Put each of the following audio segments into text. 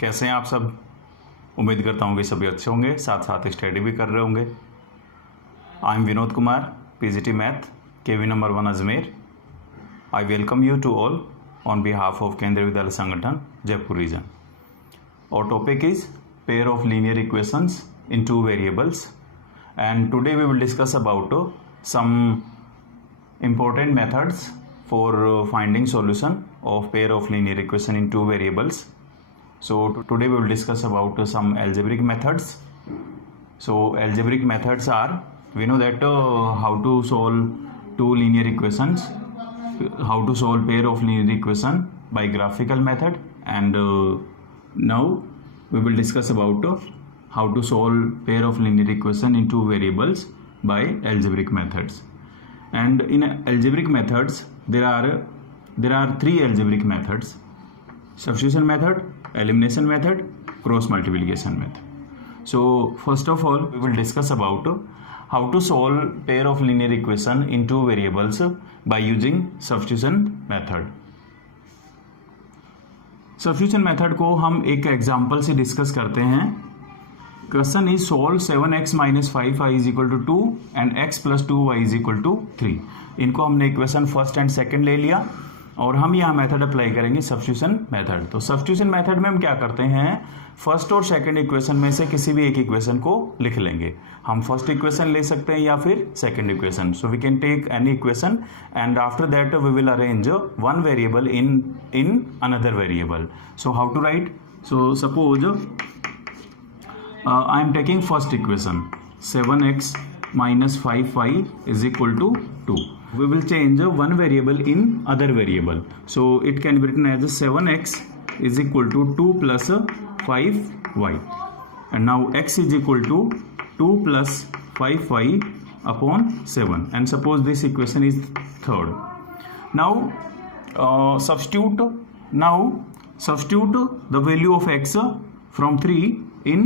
कैसे हैं आप सब। उम्मीद करता हूँ कि सभी अच्छे होंगे, साथ साथ स्टडी भी कर रहे होंगे। I am Vinod Kumar, PGT math, KV number 1 Ajmer. I welcome you to all on behalf of Kendriya Vidyalaya Sangathan Jaipur region. और topic is pair of linear equations in 2 variables, and today we will discuss about some important methods for finding solution of pair of linear equation in 2 variables. So today we will discuss about some algebraic methods. So algebraic methods are, we know that how to solve 2 linear equations, how to solve pair of linear equation by graphical method, and now we will discuss about how to solve pair of linear equation in 2 variables by algebraic methods. And in algebraic methods there are 3 algebraic methods: substitution method, elimination method, cross multiplication method. So first of all we will discuss about how to solve pair of linear equation in 2 variables by using substitution method. substitution method को हम एक example से discuss करते हैं। Question is solve 7x - 5y = 2 and x + 2y = 3। इनको हमने equation first and second ले लिया और हम यहाँ मेथड अप्लाई करेंगे सब्स्टिट्यूशन मेथड। तो सब्स्टिट्यूशन मेथड में हम क्या करते हैं, फर्स्ट और सेकंड इक्वेशन में से किसी भी एक इक्वेशन को लिख लेंगे। हम फर्स्ट इक्वेशन ले सकते हैं या फिर second equation. So we can take any equation and after that we will arrange one variable in another variable. So how to write, so suppose I am taking first equation 7x - 5y = 2. We will change one variable in other variable. So it can be written as 7x = 2 + 5y, and now x = 2 + 5y upon 7, and suppose this equation is third. Now substitute the value of x from 3 in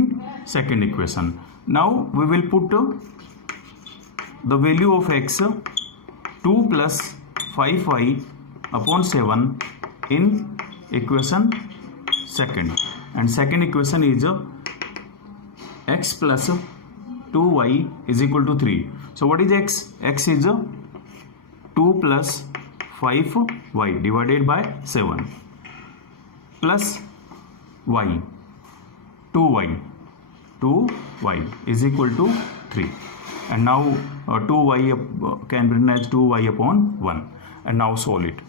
second equation. Now we will put the value of x 2 + 5y upon 7 in equation second, and second equation is x + 2y = 3. So what is x? X is 2 + 5y divided by 7 plus y 2y = 3, and now 2y can be written as 2y upon 1, and now solve it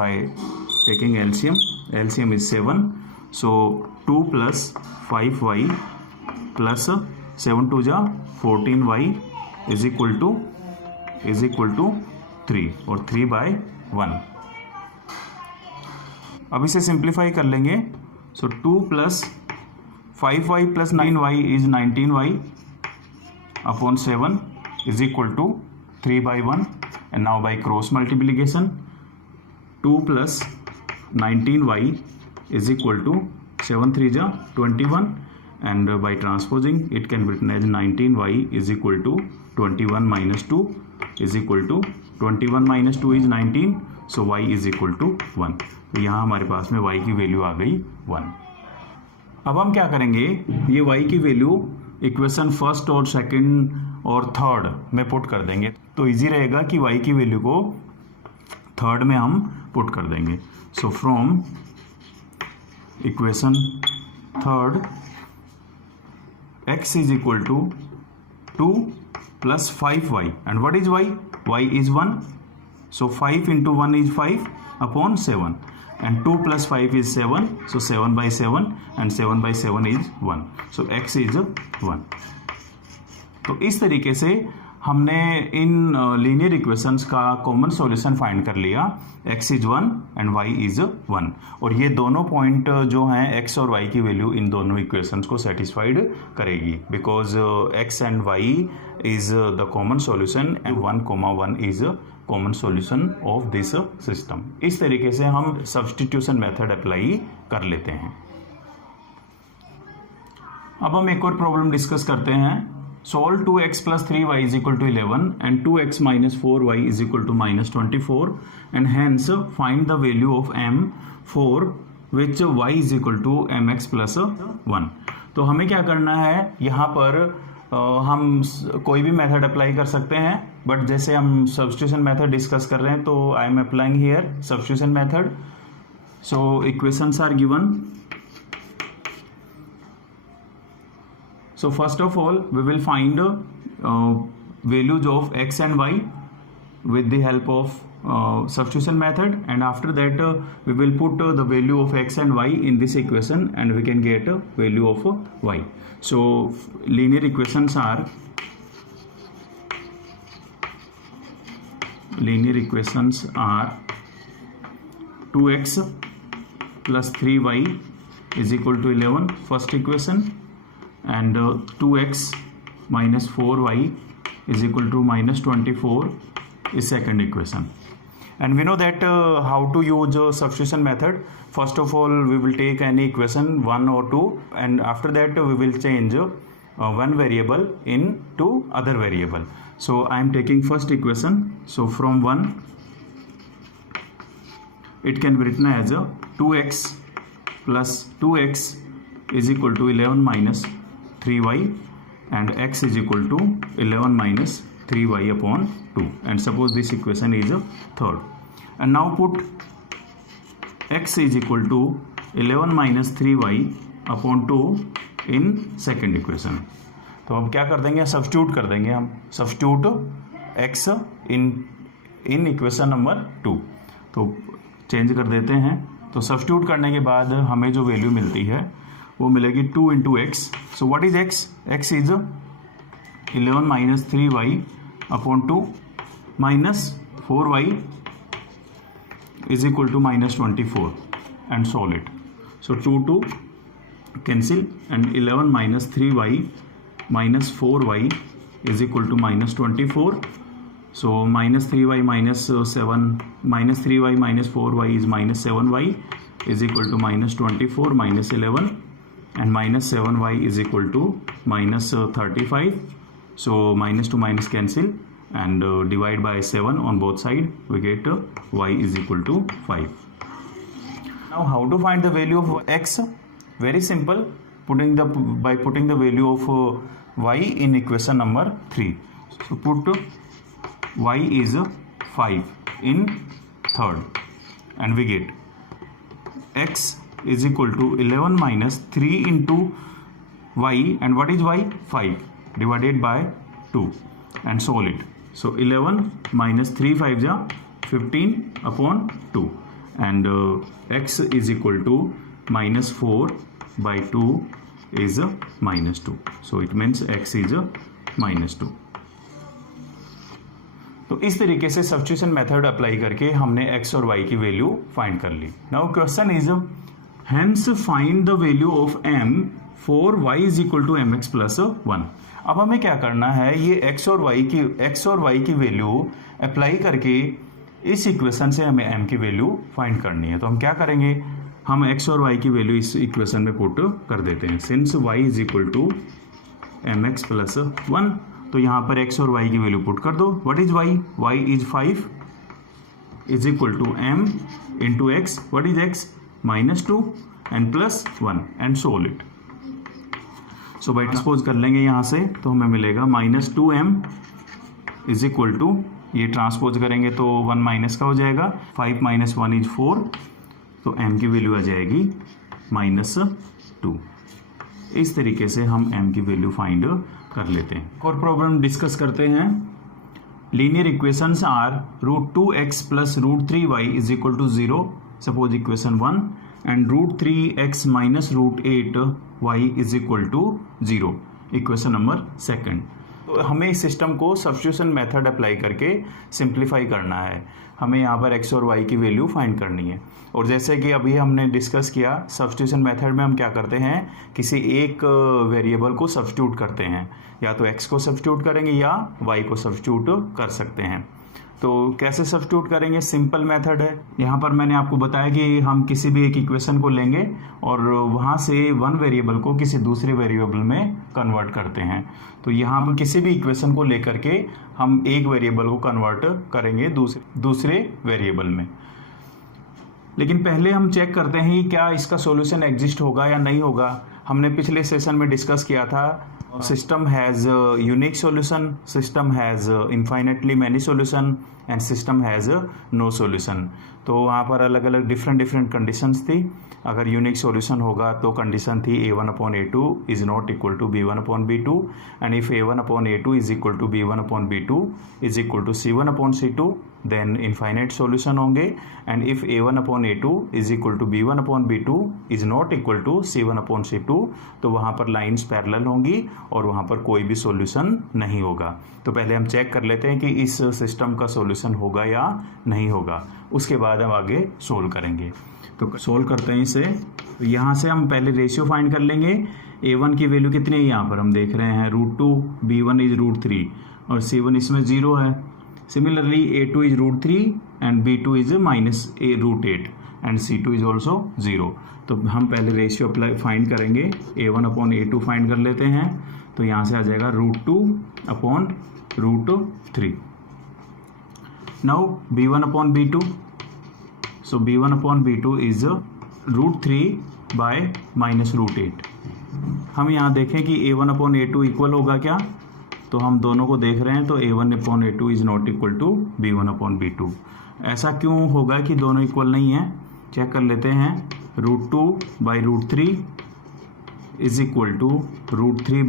by taking LCM. LCM is 7, so 2 + 5y plus 7 2 जा 14y = 3 और 3/1। अब इसे simplify कर लेंगे। सो 2 + 5y + 9y is 19y upon 7 = 3/1, and now by cross multiplication 2 + 19y = 7 3 जा 21, and by transposing it can be written as 19y = 21 - 2 = 21 - 2 is 19, so y = 1। तो यहाँ हमारे पास में y की वैल्यू आ गई 1। अब हम क्या करेंगे, ये y की वैल्यू इक्वेशन फर्स्ट और सेकंड और थर्ड में पुट कर देंगे, तो इजी रहेगा कि y की वैल्यू को थर्ड में हम पुट कर देंगे। So from equation third x = 2 + 5y, and what is y? y is 1, so 5 × 1 is 5 upon 7, and 2 + 5 is 7, so 7/7, and 7/7 is 1, so x is 1। तो इस तरीके से हमने इन लीनियर इक्वेशंस का कॉमन सॉल्यूशन फाइंड कर लिया। x is 1 and y is 1, और ये दोनों पॉइंट जो हैं x और y की वैल्यू इन दोनों इक्वेशंस को सेटिस्फाइड करेगी, because x and y is the common solution and 1, 1 is common solution of this system. इस तरीके से हम सब्स्टिट्यूशन मेथड अप्लाई कर लेते हैं। अब हम एक और प्रॉब्लम डिस्कस करते हैं। Solve 2x plus 3y is equal to 11 and 2x minus 4y is equal to minus 24, and hence find the value of m for which y is equal to mx plus 1। तो हमें क्या करना है, यहाँ पर हम कोई भी मेथड अप्लाई कर सकते हैं, बट जैसे हम सब्स्टिट्यूशन मेथड डिस्कस कर रहे हैं तो I am applying here substitution method. So equations are given. So first of all we will find values of x and y with the help of substitution method, and after that we will put the value of x and y in this equation and we can get a value of y. So linear equations are linear equations are 2x plus 3y is equal to 11 first equation, and 2x minus 4y is equal to minus 24 is second equation. And we know that how to use substitution method. First of all we will take any equation 1 or 2, and after that we will change one variable into other variable. So I am taking first equation. So from 1 it can be written as 2x plus 2x is equal to 11 minus 3y, and x is equal to 11 minus 3y upon 2, and suppose this equation is a third. And now put x is equal to 11 minus 3y upon 2 in second equation. तो हम क्या कर देंगे, substitute कर देंगे, हम substitute x इन equation number 2। तो change कर देते हैं। तो सब्स्टिट्यूट करने के बाद हमें जो वैल्यू मिलती है वो मिलेगी 2 into x. So what is x? x is 11 minus 3y upon 2 minus 4y is equal to minus 24 and solve it. So 2 cancel and 11 minus 3y minus 4y is equal to minus 24। So minus 3y minus 7 minus 3y minus 4y is minus 7y is equal to minus 24 minus 11, and minus 7y is equal to minus 35. So minus to minus cancel and divide by 7 on both side, we get y is equal to 5. Now how to find the value of x? Very simple, by putting the value of y in equation number 3. So put y is 5 in third, and we get x is equal to 11 minus 3 into y, and what is y? 5 divided by 2, and solve it. So 11 minus 3 5 ja 15 upon 2, and x is equal to minus 4 by 2 is minus 2. So it means x is minus 2. तो इस तरीके से substitution method apply करके हमने x और y की value find कर ली। Now question is hence find the value of m for y is equal to mx plus 1। अब हमें क्या करना है, ये x और y की वैल्यू अप्लाई करके इस इक्वेशन से हमें m की वैल्यू फाइंड करनी है। तो हम क्या करेंगे, हम x और y की वैल्यू इस इक्वेशन में पुट कर देते हैं। Since y is equal to mx plus 1, तो यहाँ पर x और y की वैल्यू पुट कर दो। What is y? y is 5 is equal to m into x. What is x? Minus 2 and plus 1, and solve it. So by transpose कर लेंगे यहाँ से, तो हमें मिलेगा minus 2m is equal to, ये ट्रांसपोज करेंगे तो 1 माइनस का हो जाएगा, 5 माइनस 1 इज 4, तो m की वैल्यू आ जाएगी माइनस 2। इस तरीके से हम m की वैल्यू फाइंड कर लेते हैं। और प्रॉब्लम डिस्कस करते हैं। Linear equations are √2x plus √3y is equal to 0, suppose equation 1, and √3x minus √8y is equal to 0, equation number 2। तो हमें इस सिस्टम को सब्स्टिट्यूशन मेथड अप्लाई करके सिंप्लीफाई करना है। हमें यहाँ पर x और y की वैल्यू फाइंड करनी है। और जैसे कि अभी हमने डिस्कस किया, सब्स्टिट्यूशन मेथड में हम क्या करते हैं, किसी एक वेरिएबल को सब्स्टिट्यूट करते हैं, या तो x को सब्स्टिट्यूट करेंगे या y को सब्स्टिट्यूट कर सकते हैं। तो कैसे सब्स्टिट्यूट करेंगे, सिंपल मेथड है। यहाँ पर मैंने आपको बताया कि हम किसी भी एक इक्वेशन को लेंगे और वहाँ से वन वेरिएबल को किसी दूसरे वेरिएबल में कन्वर्ट करते हैं। तो यहाँ पर किसी भी इक्वेशन को लेकर के हम एक वेरिएबल को कन्वर्ट करेंगे दूसरे वेरिएबल में। लेकिन पहले हम चेक करते हैं कि क्या इसका सॉल्यूशन एग्जिस्ट होगा या नहीं होगा। हमने पिछले सेशन में डिस्कस किया था system has unique solution, system has infinitely many solution and system has no solution. तो वहाँ पर अलग अलग डिफरेंट कंडीशंस थी। अगर यूनिक सॉल्यूशन होगा तो कंडीशन थी a1/a2 is not equal to b1/b2 and if a1/a2 is equal to b1/b2 is equal to c1/c2 then infinite solution होंगे। And if a1/a2 is equal to b1/b2 is not equal to c1/c2 तो वहाँ पर lines parallel होंगी और वहाँ पर कोई भी सॉल्यूशन नहीं होगा। तो पहले हम चेक कर लेते हैं कि इस सिस्टम का सॉल्यूशन होगा या नहीं होगा, उसके बाद हम आगे सोल्व करेंगे। तो सोल्व करते हैं इसे। तो यहाँ से हम पहले रेशियो फाइंड कर लेंगे। a1 की वैल्यू कितनी है यहाँ पर हम देख रहे हैं √2, b1 इज √3 और c1 इसमें 0 है। Similarly a2 is √3 and b2 is -√8 and c2 is also 0। तो हम पहले रेशियो फाइंड करेंगे। a1/a2 फाइंड कर लेते हैं। तो यहाँ से आ जाएगा √2/√3। Now b1/b2, so b1/b2 is √3 by -√8। हम यहाँ देखें कि a1/a2 इक्वल होगा क्या, तो हम दोनों को देख रहे हैं। तो a1/a2 is not equal to b1/b2। ऐसा क्यों होगा कि दोनों इक्वल नहीं है, चेक कर लेते हैं। √2/√3 इज इक्वल टू √3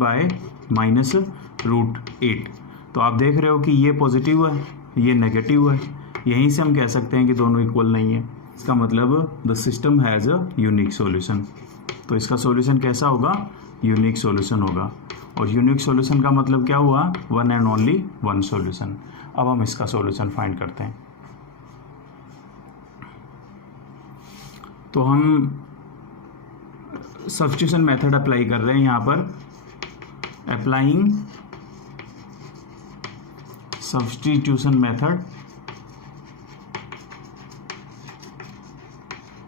-√8। तो आप देख रहे हो कि ये पॉजिटिव है, ये नेगेटिव है। यहीं से हम कह सकते हैं कि दोनों इक्वल नहीं है। इसका मतलब the system has a unique solution. तो इसका सॉल्यूशन कैसा होगा, यूनिक सॉल्यूशन होगा। और यूनिक सॉल्यूशन का मतलब क्या हुआ, one and only one solution. अब हम इसका सॉल्यूशन फाइंड करते हैं। तो हम सब्स्टिट्यूशन मेथड अप्लाई कर रहे हैं यहाँ पर। अप्लाइंग सब्स्टिट्यूशन मेथड,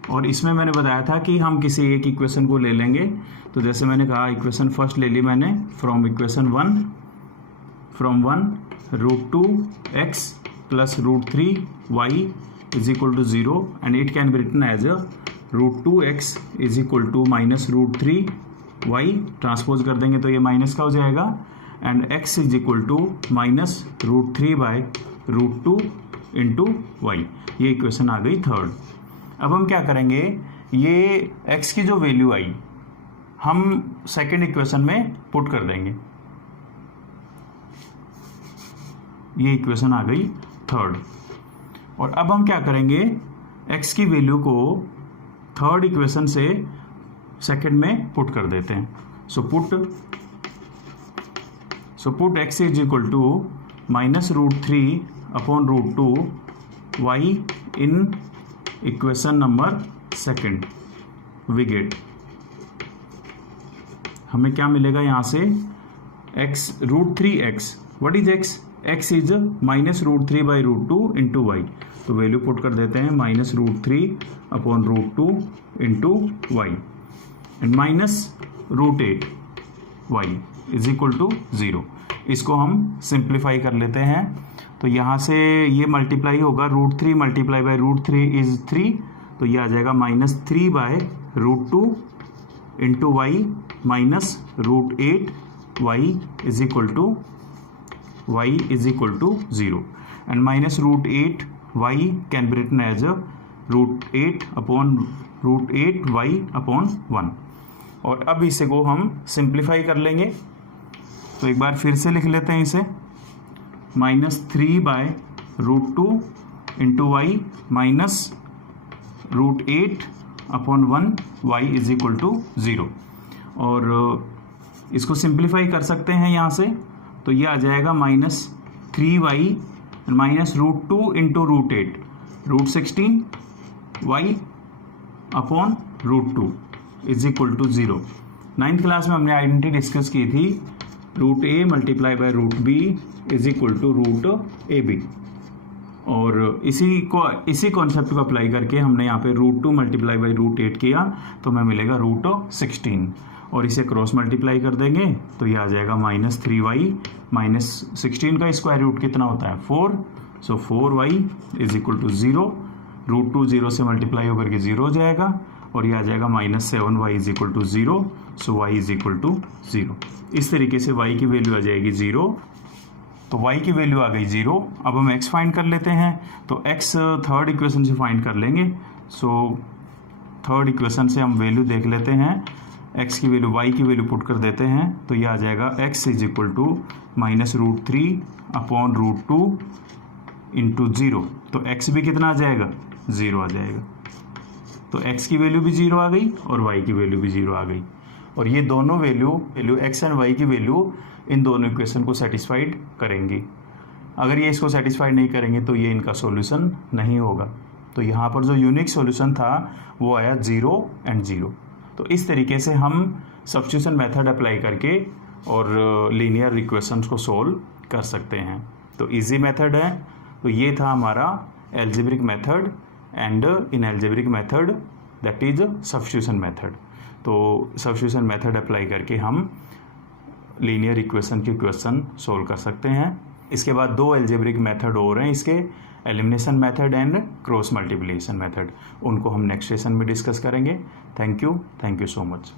और इसमें मैंने बताया था कि हम किसी एक इक्वेशन को ले लेंगे। तो जैसे मैंने कहा इक्वेशन फर्स्ट ले ली मैंने from equation 1 √2x + √3y is equal to 0 and it can be written as √2x is equal to -√3y। Transpose कर देंगे तो ये माइनस का हो जाएगा and x is equal to -√3/√2 into y। ये इक्वेशन आ गई थर्ड। अब हम क्या करेंगे, ये x की जो वैल्यू आई हम सेकेंड इक्वेशन में पुट कर देंगे। ये इक्वेशन आ गई थर्ड। और अब हम क्या करेंगे, x की वैल्यू को थर्ड इक्वेशन से सेकेंड में पुट कर देते हैं। So put x is equal to -√3/√2y in equation number second. We get, हमें क्या मिलेगा यहाँ से, x √3x, what is x, x is -√3/√2 into y। तो वैल्यू पुट कर देते हैं -√3/√2 into y and -√8y is equal to 0। इसको हम सिंप्लीफाई कर लेते हैं। तो यहाँ से ये मल्टीप्लाई होगा, √3 × √3 इज 3, तो ये आ जाएगा -3/√2 into y -√8y is equal to 0 and -√8y can be written as √8/√8y/1। और अब इसे को हम सिंप्लीफाई कर लेंगे। तो एक बार फिर से लिख लेते हैं इसे, -3/√2 into y -√8/1y is equal to 0। और इसको सिंप्लीफाई कर सकते हैं यहाँ से, तो ये आ जाएगा -3y -√2 into √8 √16y/√2 is equal to 0। 9th class में हमने आइडेंटिटी डिस्कस की थी, √a × √b is equal to √ab। और इसी कॉन्सेप्ट को अप्लाई करके हमने यहाँ पे √2 × √8 किया तो हमें मिलेगा √16 और इसे क्रॉस मल्टीप्लाई कर देंगे तो ये आ जाएगा -3y -16 का स्क्वायर रूट कितना होता है 4। सो 4y इज इक्वल टू 0। √2 0 से मल्टीप्लाई होकर के 0 हो जाएगा और ये आ जाएगा -7y is equal to 0, so y is equal to 0। इस तरीके से y की वैल्यू आ जाएगी 0, तो y की वैल्यू आ गई 0। अब हम x फाइंड कर लेते हैं, तो x थर्ड इक्वेशन से फाइंड कर लेंगे। सो थर्ड इक्वेशन से हम वैल्यू देख लेते हैं, x की वैल्यू y की वैल्यू पुट कर देते हैं, तो ये आ जाएगा x is equal to -√3 upon √2 into 0। तो x भी कितना आ जाएगा, 0 आ जाएगा। तो x की वैल्यू भी 0 आ गई और y की वैल्यू भी 0 आ गई, और ये दोनों वैल्यू x एंड y की वैल्यू इन दोनों इक्वेशन को सेटिस्फाइड करेंगी। अगर ये इसको सेटिस्फाइड नहीं करेंगे तो ये इनका सॉल्यूशन नहीं होगा। तो यहाँ पर जो यूनिक सॉल्यूशन था वो आया 0 एंड 0। तो इस तरीके से हम सब्स्टिट्यूशन मेथड अप्लाई करके और लीनियर इक्वेशंस को सोल्व कर सकते हैं। तो इजी मेथड है। तो ये था हमारा algebraic method, and in algebraic method that is substitution method. तो सब्स्टिट्यूशन मेथड अप्लाई करके हम लीनियर इक्वेशन के क्वेश्चन सोल्व कर सकते हैं। इसके बाद 2 एल्जेब्रिक मेथड और हैं इसके, elimination method and cross multiplication method. उनको हम नेक्स्ट सेशन में डिस्कस करेंगे। Thank you so much.